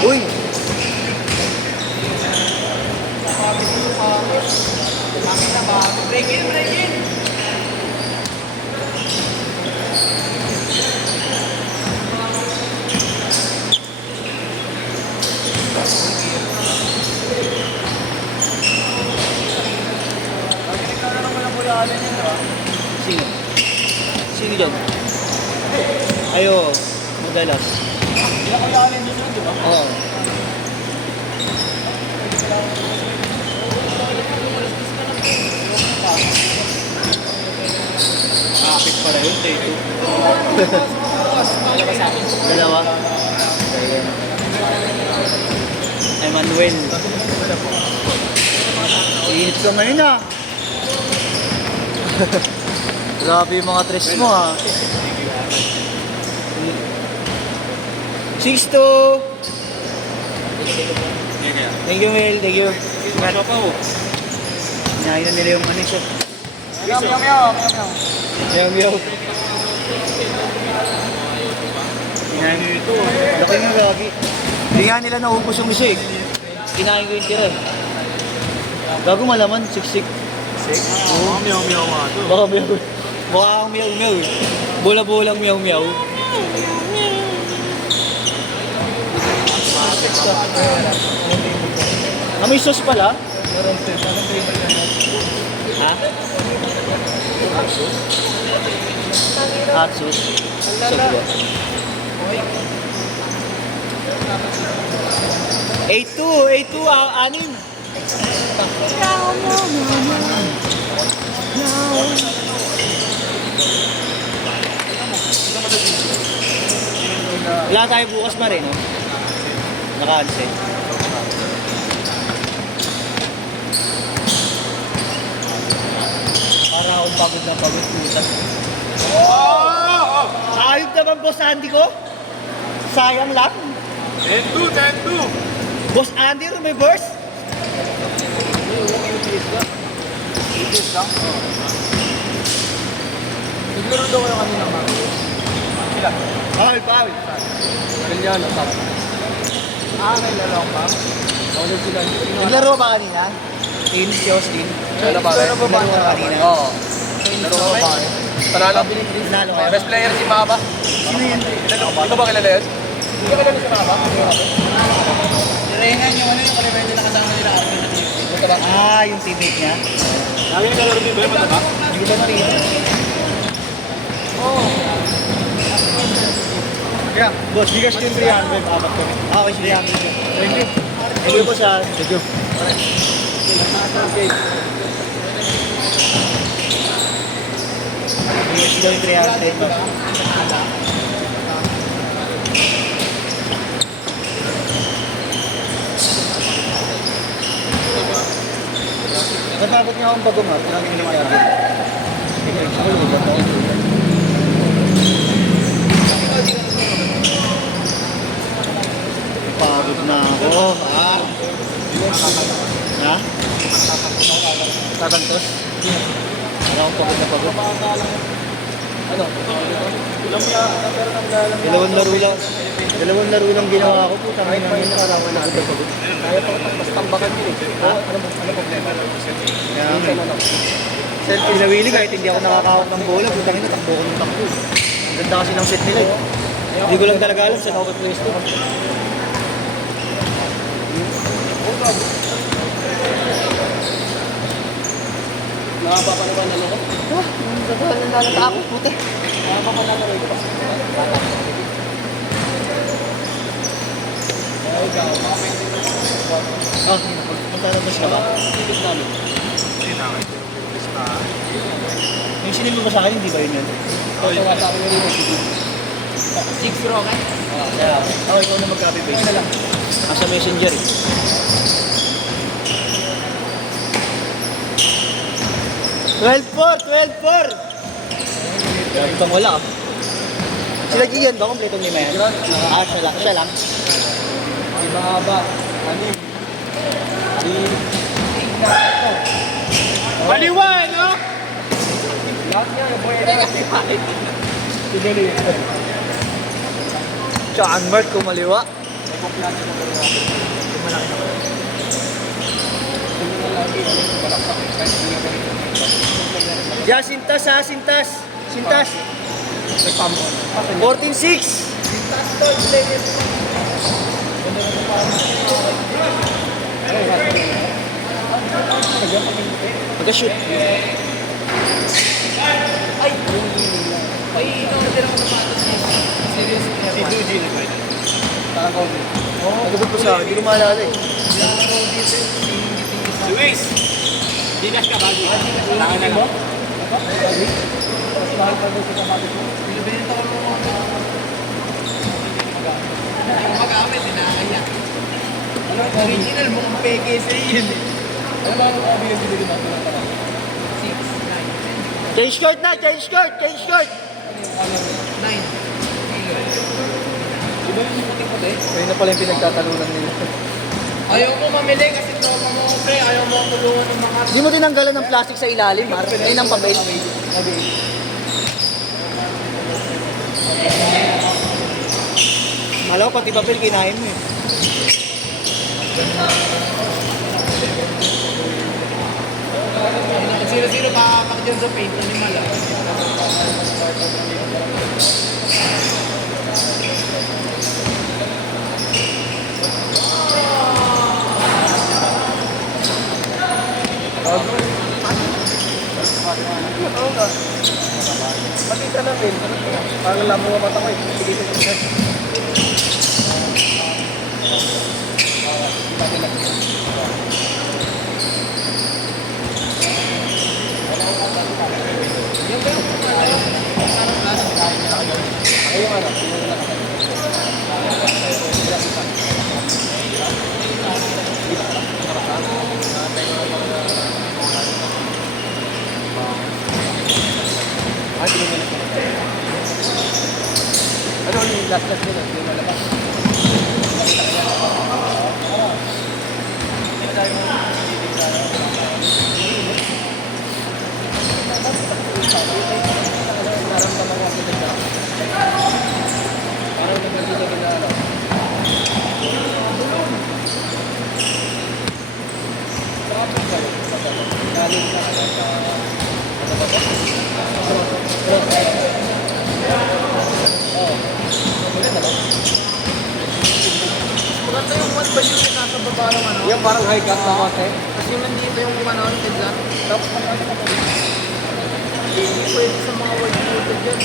Uy! Break in, break in! Sino? Sino dyan? Ayo, madalas. Hindi ako yung alin dito, di ba? Oo. Kapit pala yun, day 2. Dalawa. Ayan. Emmanuel. Init ka ngayon ah. Grabe yung mga tres mo ah. 6-2. Thank you, Mel. Thank you. Ingat. Hinahin na nila yung manis eh. Meow, meow, meow, meow, meow. Meow, meow. Hinahin nyo ito. Laki nga gagi. Hindi nga nila naubos yung isa eh. Kinain ko yung tira eh. Gago malaman, siksik. Oo, meow, meow nga ito. Baka meow. Baka akong meow, meow eh. Bola-bolang meow, meow. May sauce pala? Ha? Hot sauce. Sagwa. 8-2, 8-2, anim. Wala tayo bukas pa rin, no? Naka-ansel. Para akong pagod na pagod puta. Ayop naman Boss Andy ko? Sayang lang. 10-2, 10-2. Boss Andy, reverse? Siguro daw kayo kanina mga. Sila. Pawil. Kailan ang top. May lalong pa. Ako sila. Naglaro ba kanina? Si Austin. Ano ba? Naglaro ba kanina? Oo. Laro ba ba? Panalo. Nanalo ka? Best player si Maba. Sino yan? Ito ba kilala yun? Hindi ka kilala si Maba? Rehan yung ano yung kalibente na kasama nila Arvin na team. Ah, yung teammate niya? Lagi yung kalaro din ba yung mataba? Hindi ba marino? Oo. Yeah. Boss, bigas yung 300, apat ko. Ah, okay, 300. Thank you. Thank you po sa... Thank you. Bigas daw yung 300, no? Natakot niya akong bagong ha. Tinagin niya naman yan. Pagod na ako. Ha? Tatantos? Wala akong pagod na pagod. Ano? Dalawang laro lang ginawa ko po. Tangin namin na parang wala ako pagod. Kaya pa mas tambakan yun eh. Ha? Ano problema? Kaya nga. Selfie nawili kahit hindi ako nakakahawak ng bola. Putangin na, takbo ko ng takbo. Ang ganda kasi ng set nila eh. Hindi ko lang talaga alam sa bawat place to. Nakapapano ba nalo ko? Nalatakot puti. Nakapapano ba nalo ko? Ay, ikaw. Mga maintenance. Ah, magtatapos ka ba? Titis namin. Hindi na. Yung sinil mo ba sa akin, hindi ba yun yun? Tawa sa akin yung 6 raw ka? Kaya, ako ikaw na mag-copy paste. Ano lang? Nasa messenger eh. $12-4! Itong wala ah. Sila Gian ba? Kompletong lima yan? Ah, siya lang. Siya lang. Di mahaba. Anim. Di. Baliwa, no? Lahat niya, yung boy. Sigali. Tsaka Mark kumaliwa. Yeah, sintas ha, sintas. Sintas. 14-6. Mag-shoot. Ay, ino-order ako ng patos niya. Serious Si Luigi na pwede. Parang Kobe. Nagubot ko siya, hindi ko maalala eh. Luis! Gcash ka bago. Tangan na lang. Binibenta ko ng mga magamit, dinakaya. Original, mukhang peke sa yun. Ano ba ang Kobe yung binili natin ng parang? 6, 9, Change court na, change court, change court. 9. Iba yung puting-puti? Ayun na pala yung pinagtatalunan nila. Ayaw mo mamili kasi tropa mo, pre. Ayaw mo kulungan ng mga... Hindi mo tinanggalan ng plastic sa ilalim, Mar. Ayun ang papel. Alam ko, pati papel kinain mo eh. Zero-zero pa dyan sa paint. Animal ah. Makita natin. Parang lamo nga mata ko eh. Sige, sige. Ayun ano. Ano yung last nila? Yung malabas. Maganda yung one ba yung nasa baba ng ano? Yung parang high cut na konti. Kasi yung nandito yung ano, pizza. Hindi pwede sa mga white coated dyan.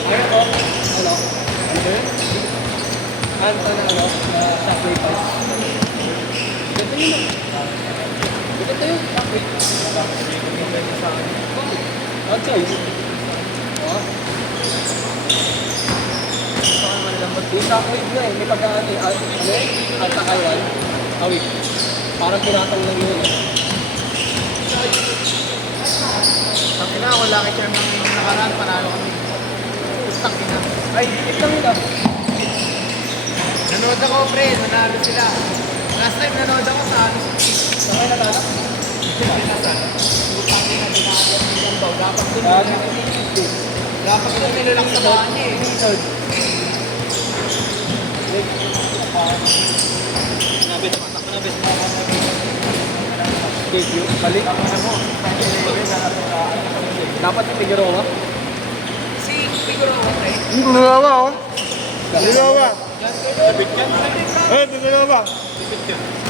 Ayun ko. Ano? Ano ba yun? Ano na ano? Na shockwave pipe. Ganda yun. Ganda yun. Shockwave. Ang choice. Oh. Yung shockwave na eh. May pagkaan eh. Ano eh? Antakaiwan. Awit. Parang tinatang lang yun eh. Sabi na, wala kay Chairman ngayong nakaraan, panalo kami. Stuck na. Ay, tignan mo lang. Nanood ako, pre. Nanalo sila. Last time nanood ako sa ano. Saan kayo natala? Utang na dinalo nilang daw. Dapat dun Dami nila. ng ticket. Dapat dun nilulak sa baan niya eh. Third. Balik ako na mo. Dapat yung Figueroa. Si Figueroa, pre. Hindi ko nagawa oh. Nagawa. Nagawa.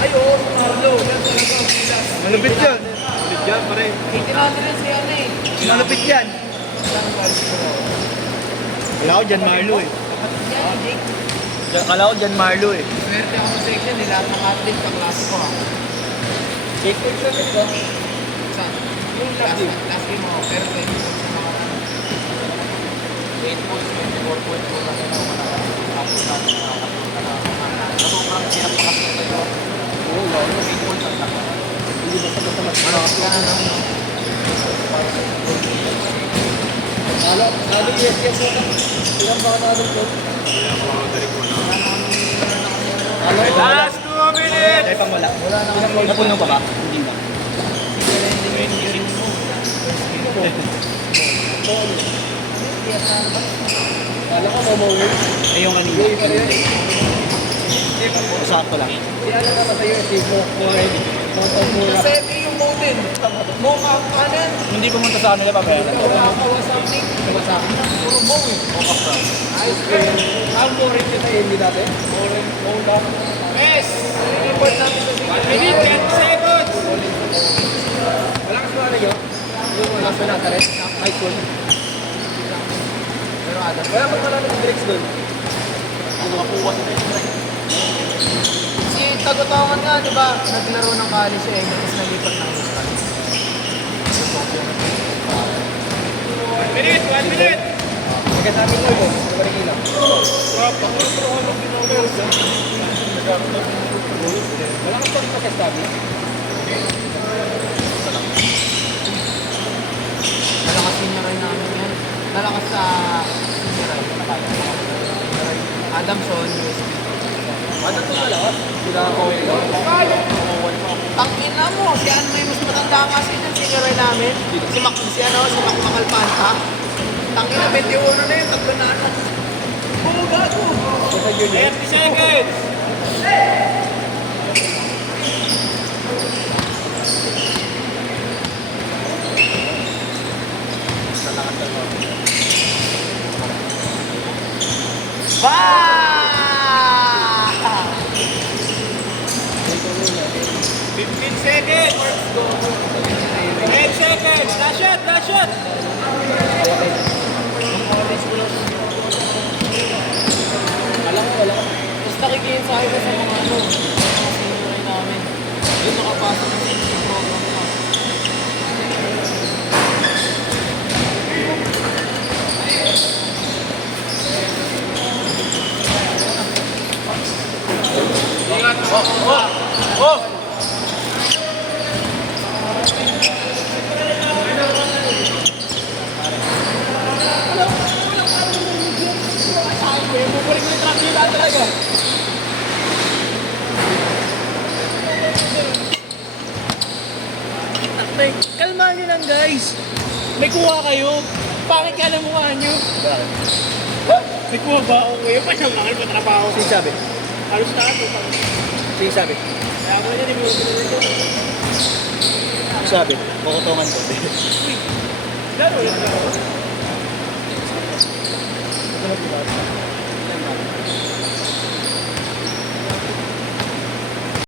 Ay, oo, Marlo. Yan talaga ang bilas. Malupit yun. Diyan pare. 1800 rin si ano eh. Malupit yan. Wala ko dyan Marlo eh. Yan, Jake. Kala ko dyan Marlo eh. Swerte ako sa section eh. Lahat ng athlete kaklase ko ha. Take sa ito. Saan? Yung last game ako. Pero 20 points sa mga 8 points, 24 points mo lang yun. Sobrang hirap makasya sa'yo. Oo, lalo. 8 points ang laki. Hindi basta-basta Malakas ka na lang. Halo, sabi yes mo na. Ilang ba na doon? Halo, Last 2 minutes! Ay pang wala. wala na kami. Napuno pa ba? Hindi ba? Kala ko mamawin. Eh yung kanina. Hindi pa rin. Sakto lang. Si ano naman sa'yo, si Mohamed. Montamura. Kasi yung mountain. Mocha, kanan. Hindi pumunta sa kanila pa pera. Kawasaki. Kawasaki. Puro bow eh. Ayos ko yun. Ang boring ka sa Indy dati? Boring. Yes! Report natin sa video. Minute, 10 seconds! Malakas ba nyo? Yung malakas ba natin rin? High school. Pero Adam. Wala pang marami ng breaks doon. Si Tagotongan nga, di ba? Naglaro ng college si Emil, tapos nalipat ng Rizal. Minute, 1 minute! Agad namin mo ito. Ano ba rin ilaw? Wala kang pag pagkasabi? Nalakas senior rin namin yan. Nalakas sa senior rin. Adamson, USB. Ano ito malakas? Hindi na ako ito. Tangin na mo, si ano may mas matanda nga sa inyo, senior rin namin. Si Mac Makalpanta. Tangin na, 21 na yun, tatlo na ano. Oo, gago. Sa junior. 30 seconds! Bah! 15 seconds! 10 seconds! Last shot! Last shot! Alam ko, wala ko. Tapos nakikiin sa akin sa mga ano, mga senior rin namin. Doon nakapasok sa senior program na. Kalma nyo lang guys! May kuha kayo! Pangit ka ng mukha nyo! May kuha ba? Okay, pa naman ako patrabaho. Sino sabi? Halos na ako. Sino sabi? Kaya ako na din, Sino sabi? Kukutungan ko. Lalo lang.